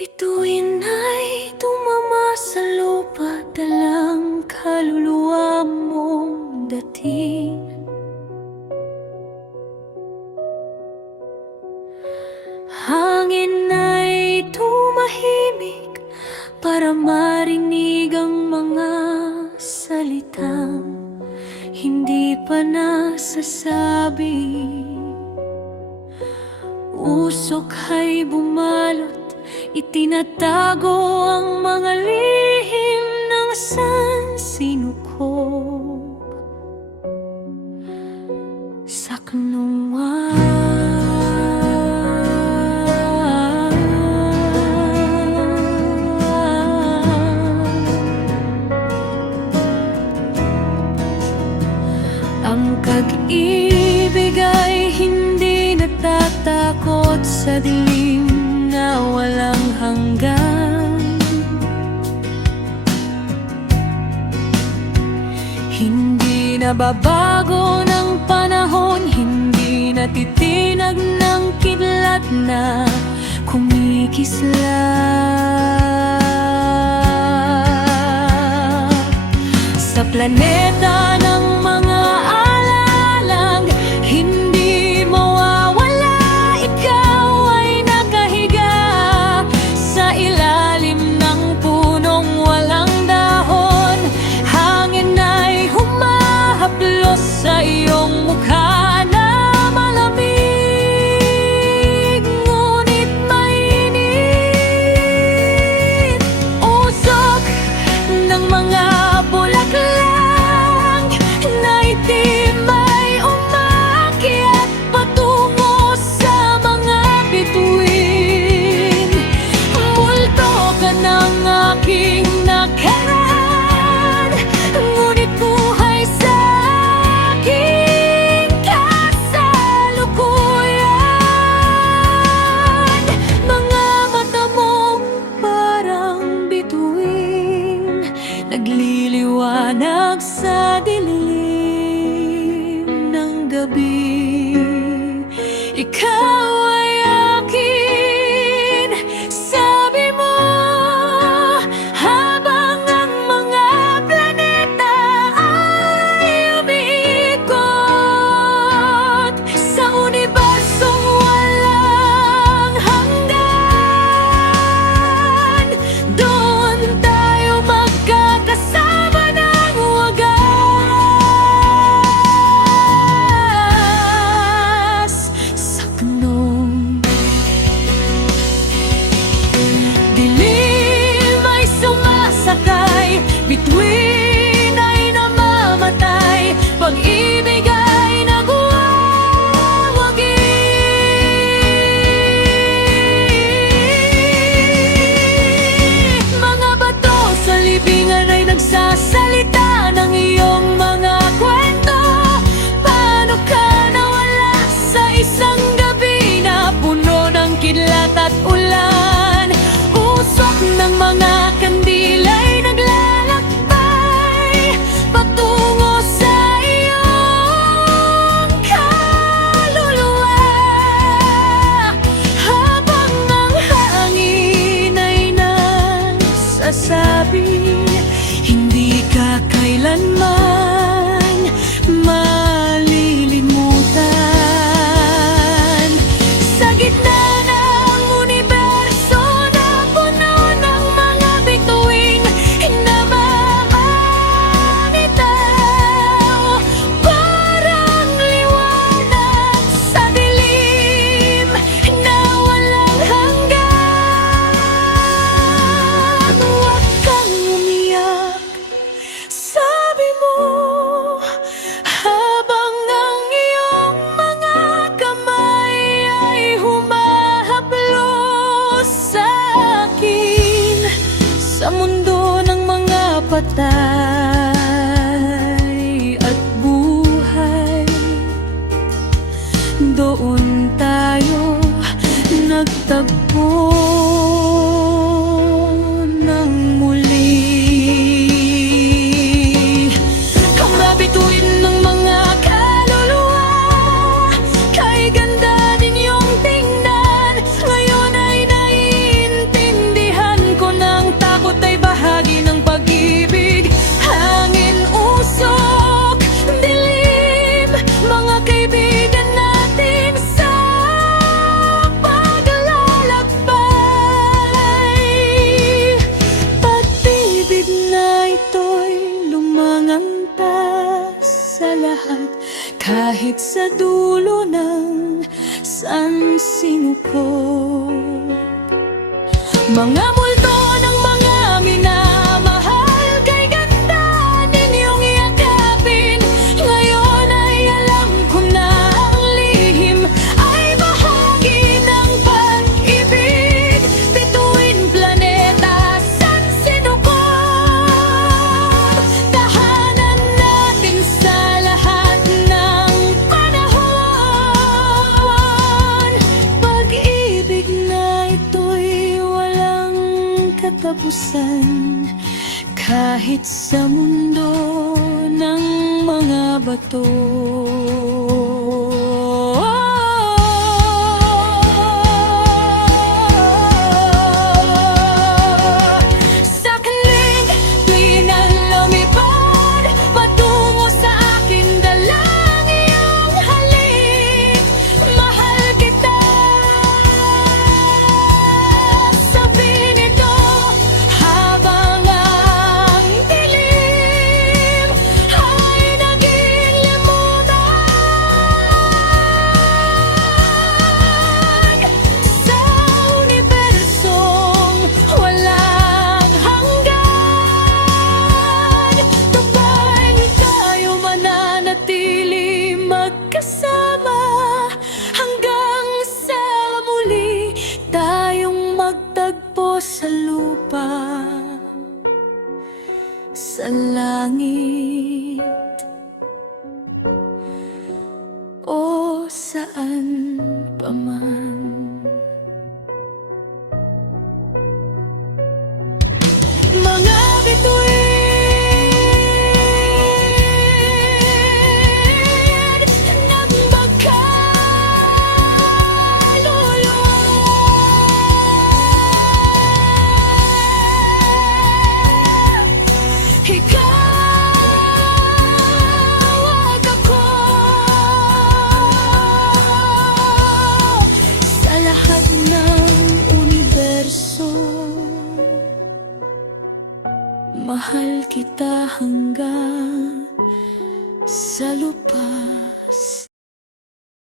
Bituin ay tumama sa lupa, dalang kaluluwa mong dating. Hangin ay tumahimik para marinig ang mga salitang hindi pa nasasabi. Usok ay bumalot, itinatago ang mga lihim ng sansinukob sa kanungan. Ang pag-ibig ay hindi natatakot sa dilim na walang hanggan. Hindi nababago ng panahon, hindi natitinag ng kidlat na kumikislap sa planeta ng mga alalang hindi mawawala. Ikaw ay nakahiga sa ilalim ng punong walang dahon. Hangin ay humahaplos sa iyong mukha na malamig, ngunit mainit. Usok ng mga bulaklak na itim ay umakyat patungo sa mga bituin. Multo ka ng aking nakaraan, ngunit buhay sa aking kasalukuyan. Mga mata mong parang bituin, nagliliwanag sa dilim ng gabi. Ikaw ay akin, sabi mo, habang ang mga planeta ay umiikot sa unibersong walang hanggan. Doon tayo magkakasama ng wagas sa kanong. Dilim ay sumasakay, bituin ay namamatay, pag-ibig ay nagwawagi. Mga bato sa libingan ay nagsasalita ng iyong mga kwento. Paano ka nawala sa isang gabi na puno ng kidlat at ulan? Usok ng mga kandila ay naglalakbay patungo sa iyong kaluluwa, habang ang hangin ay nagsasabi hindi ka kailanman malilimutan. Sa gitna ng universo na puno ng mga bituin na maanitaw, parang liwanag sa dilim na walang hanggan. Huwag kang umiyak, sabi mo, habang ang iyong mga kamay ay humahaplos sa akin sa mundo ng mga patay at buhay. Doon tayo nagtagpo ng muli. Ang mabituin ng mga kaluluwa, kay ganda ninyong tingnan, ngayon ay naiintindi. kahit sa dulo ng sansinuko. Mga multo ng mga minamahal, kay ganda ninyong yakapin. Ngayon ay alam ko na ang lihim ay bahagi ng pag-ibig. Bituin planeta, sansinuko, tahanan natin sa lahat ng panahon. Pag-ibig na ito'y walang katapusan, kahit sa mundo ng mga bato. Sa kaling tuwing na lumipad patungo sa akin, dalang iyong halik. Mahal kita, sabi nito habang ang dilim ay naging limutan. Sa unibersong walang hanggan, tupain tayo mananatili magkasama hanggang sa muli tayong magtagpo sa lupa, sa langit, o saan paman. Mga bituin ng magkaluluwa, ikaw at ako, sa lahat ng universo. Mahal kita hanggang sa lupa.